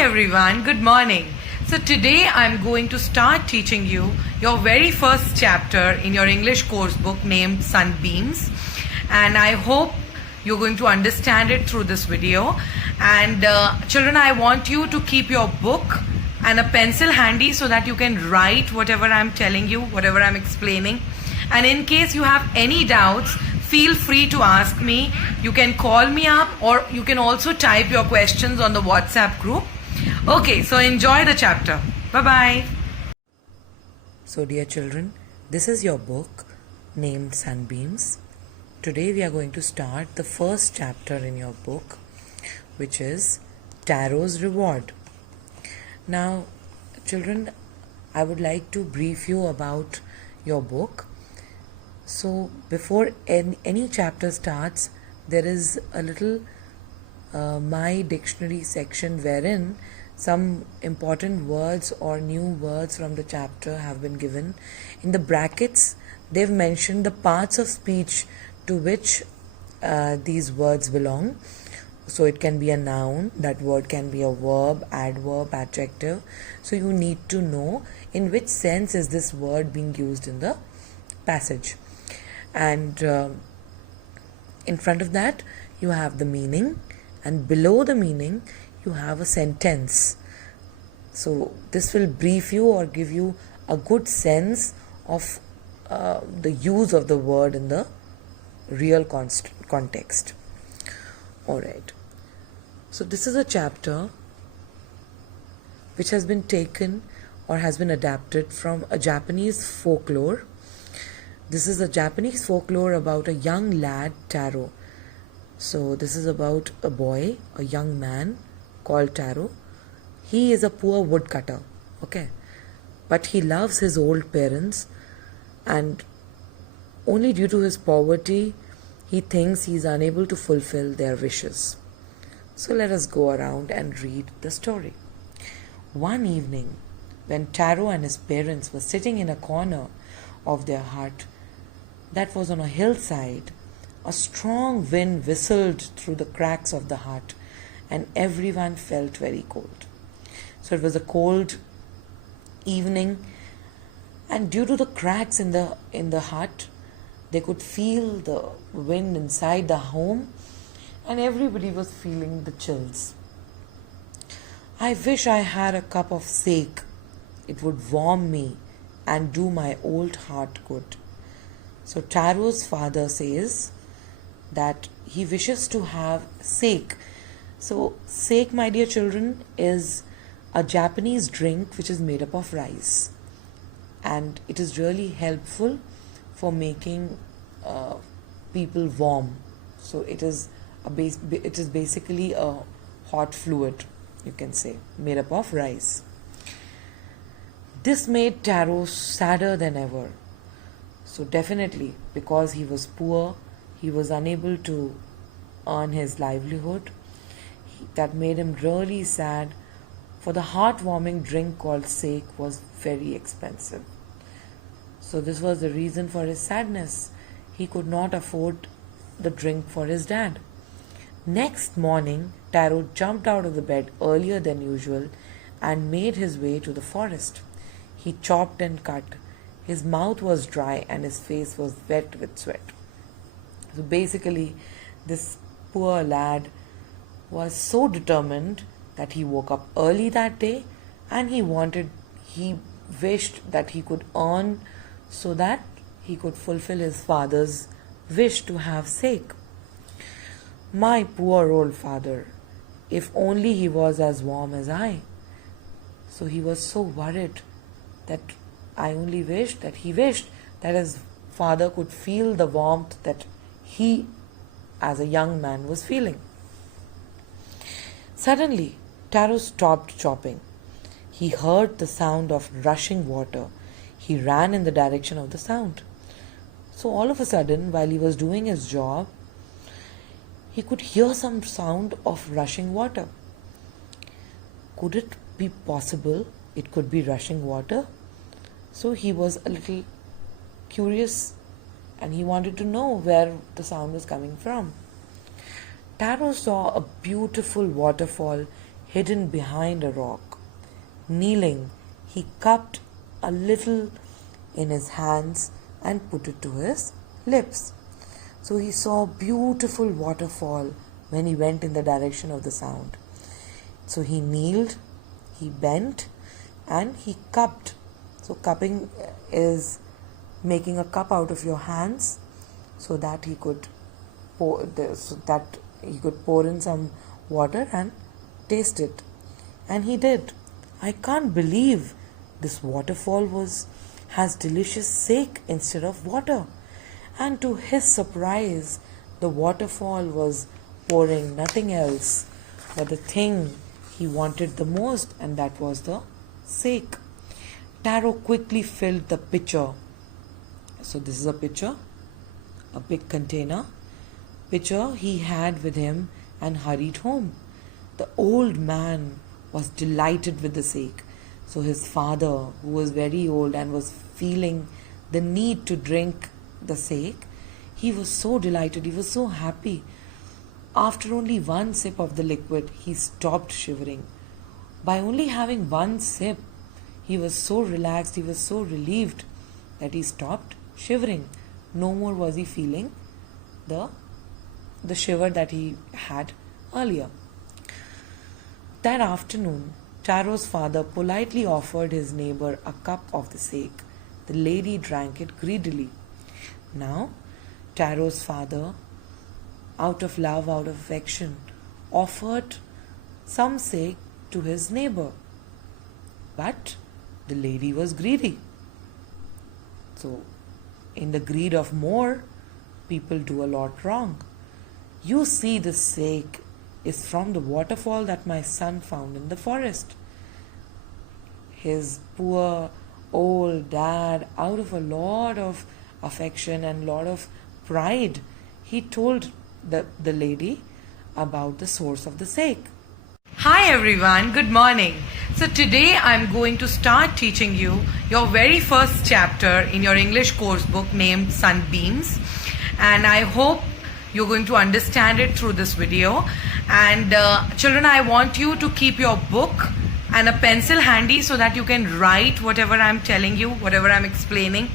everyone, good morning. So today I'm going to start teaching you your very first chapter in your English course book named Sunbeams, and I hope you're going to understand it through this video. And children, I want you to keep your book and a pencil handy so that you can write whatever I'm telling you, whatever I'm explaining. And in case you have any doubts, feel free to ask me. You can call me up, or you can also type your questions on the WhatsApp group. Okay, so enjoy the chapter. Bye-bye. So dear children, this is your book named Sunbeams. Today we are going to start the first chapter in your book, which is Taro's Reward. Now children, I would like to brief you about your book. So before any chapter starts, there is a little My Dictionary section wherein some important words or new words from the chapter have been given. In the brackets, they've mentioned the parts of speech to which these words belong. So it can be a noun, that word can be a verb, adverb, adjective. So you need to know in which sense is this word being used in the passage. And in front of that you have the meaning, and below the meaning you have a sentence. So this will brief you or give you a good sense of the use of the word in the real context. Alright, so this is a chapter which has been taken or has been adapted from a Japanese folklore. This is a Japanese folklore about a young lad, Taro. So this is about a boy, a young man called Taro. He is a poor woodcutter, okay? But he loves his old parents, and only due to his poverty, he thinks he is unable to fulfill their wishes. So let us go around and read the story. One evening, when Taro and his parents were sitting in a corner of their hut that was on a hillside, a strong wind whistled through the cracks of the hut, and everyone felt very cold. So it was a cold evening, and due to the cracks in the hut, they could feel the wind inside the home, and everybody was feeling the chills. I wish I had a cup of sake. It would warm me and do my old heart good. So Taro's father says that he wishes to have sake. So sake, my dear children, is a Japanese drink which is made up of rice, and it is really helpful for making people warm. So it is basically a hot fluid, you can say, made up of rice. This made Taro sadder than ever. So definitely, because he was poor, he was unable to earn his livelihood. That made him really sad, for the heartwarming drink called sake was very expensive. So this was the reason for his sadness. He could not afford the drink for his dad. Next morning, Taro jumped out of the bed earlier than usual and made his way to the forest. He chopped and cut. His mouth was dry and his face was wet with sweat. So basically, this poor lad was so determined that he woke up early that day, and he wished that he could earn so that he could fulfill his father's wish to have sake. My poor old father, if only he was as warm as I. So he was so worried that he wished that his father could feel the warmth that he as a young man was feeling. Suddenly, Taro stopped chopping. He heard the sound of rushing water. He ran in the direction of the sound. So all of a sudden, while he was doing his job, he could hear some sound of rushing water. Could it be possible it could be rushing water? So he was a little curious, and he wanted to know where the sound was coming from. Taro saw a beautiful waterfall hidden behind a rock. Kneeling, he cupped a little in his hands and put it to his lips. So he saw a beautiful waterfall when he went in the direction of the sound. So he kneeled, he bent, and he cupped. So cupping is making a cup out of your hands so that he could pour in some water and taste it. And he did. I can't believe this waterfall has delicious sake instead of water. And to his surprise, the waterfall was pouring nothing else but the thing he wanted the most, and that was the sake. Taro quickly filled the pitcher. So this is a pitcher, a big container. Pitcher he had with him and hurried home. The old man was delighted with the sake. So his father, who was very old and was feeling the need to drink the sake, he was so delighted, he was so happy. After only one sip of the liquid, he stopped shivering. By only having one sip, he was so relaxed, he was so relieved that he stopped shivering. No more was he feeling the shiver that he had earlier. That afternoon, Taro's father politely offered his neighbor a cup of the sake. The lady drank it greedily. Now, Taro's father, out of love, out of affection, offered some sake to his neighbor. But the lady was greedy. So, in the greed of more, people do a lot wrong. You see, the sake is from the waterfall that my son found in the forest. His poor old dad, out of a lot of affection and lot of pride, he told the lady about the source of the sake. Hi everyone, good morning. So today I'm going to start teaching you your very first chapter in your English course book named Sunbeams, and I hope you're going to understand it through this video. And children, I want you to keep your book and a pencil handy so that you can write whatever I'm telling you, whatever I'm explaining.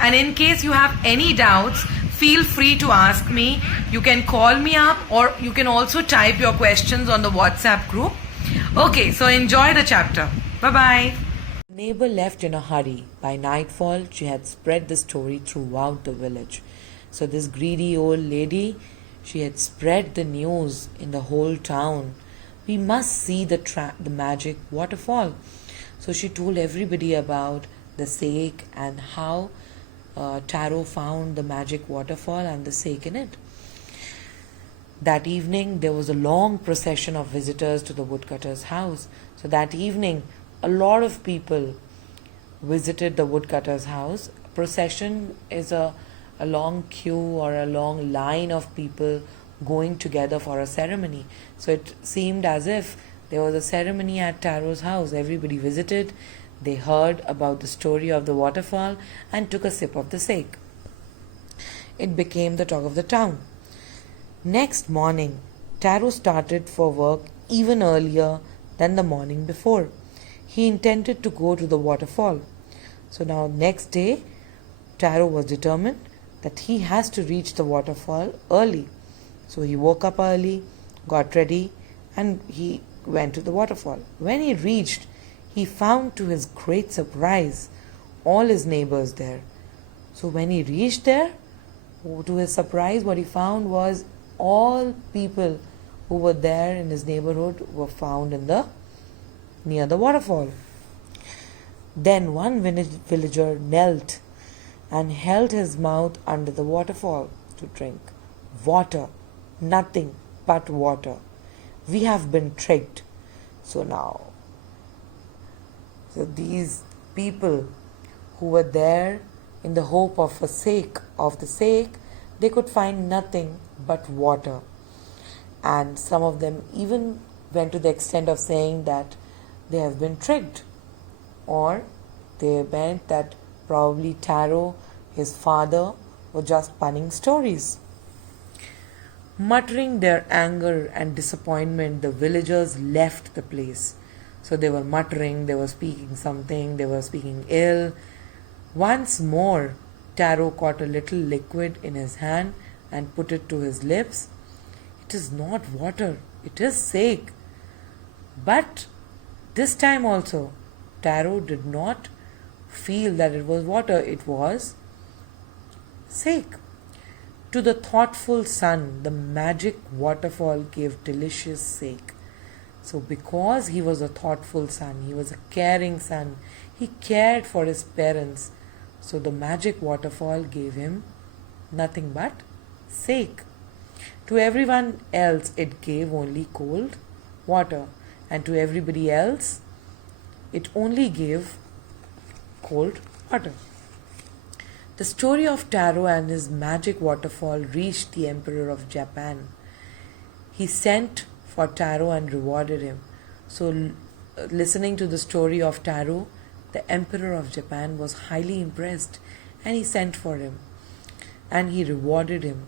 And in case you have any doubts, feel free to ask me. You can call me up, or you can also type your questions on the WhatsApp group. Okay, so enjoy the chapter. Bye-bye. Neighbor left in a hurry. By nightfall, she had spread the story throughout the village. So this greedy old lady, she had spread the news in the whole town. We must see the magic waterfall. So she told everybody about the sake and how Taro found the magic waterfall and the sake in it. That evening, there was a long procession of visitors to the woodcutter's house. So that evening, a lot of people visited the woodcutter's house. Procession is a long queue or a long line of people going together for a ceremony. So it seemed as if there was a ceremony at Taro's house. Everybody visited. They heard about the story of the waterfall and took a sip of the sake. It became the talk of the town. Next morning, Taro started for work even earlier than the morning before. He intended to go to the waterfall. So now next day, Taro was determined that he has to reach the waterfall early. So he woke up early, got ready, and he went to the waterfall. When he reached, he found to his great surprise all his neighbors there. So when he reached there, to his surprise, what he found was all people who were there in his neighborhood were found near the waterfall. Then one villager knelt and held his mouth under the waterfall to drink. Water, nothing but water. We have been tricked. So these people who were there in the hope of the sake, they could find nothing but water. And some of them even went to the extent of saying that they have been tricked, or they meant that probably Taro, his father, were just punning stories. Muttering their anger and disappointment, the villagers left the place. So they were muttering, they were speaking something, they were speaking ill. Once more, Taro caught a little liquid in his hand and put it to his lips. It is not water, it is sake. But this time also, Taro did not feel that it was water, it was sake. To the thoughtful son, the magic waterfall gave delicious sake. So because he was a thoughtful son, he was a caring son, he cared for his parents. So the magic waterfall gave him nothing but sake. To everyone else, it gave only cold water. And to everybody else, it only gave cold water. The story of Taro and his magic waterfall reached the Emperor of Japan. He sent for Taro and rewarded him. So, listening to the story of Taro, the Emperor of Japan was highly impressed and he sent for him and he rewarded him.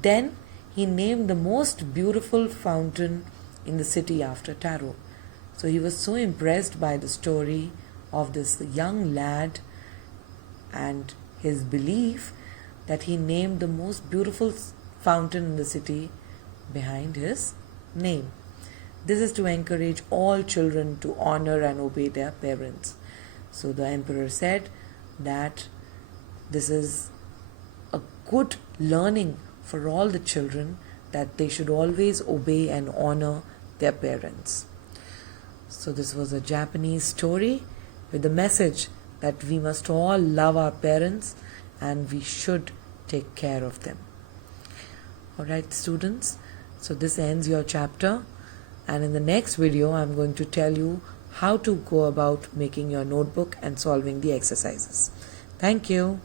Then he named the most beautiful fountain in the city after Taro. So he was so impressed by the story of this young lad and his belief that he named the most beautiful fountain in the city behind his name. This is to encourage all children to honor and obey their parents. So the emperor said that this is a good learning for all the children, that they should always obey and honor their parents. So this was a Japanese story with the message that we must all love our parents and we should take care of them. Alright students, so this ends your chapter, and in the next video I'm going to tell you how to go about making your notebook and solving the exercises. Thank you.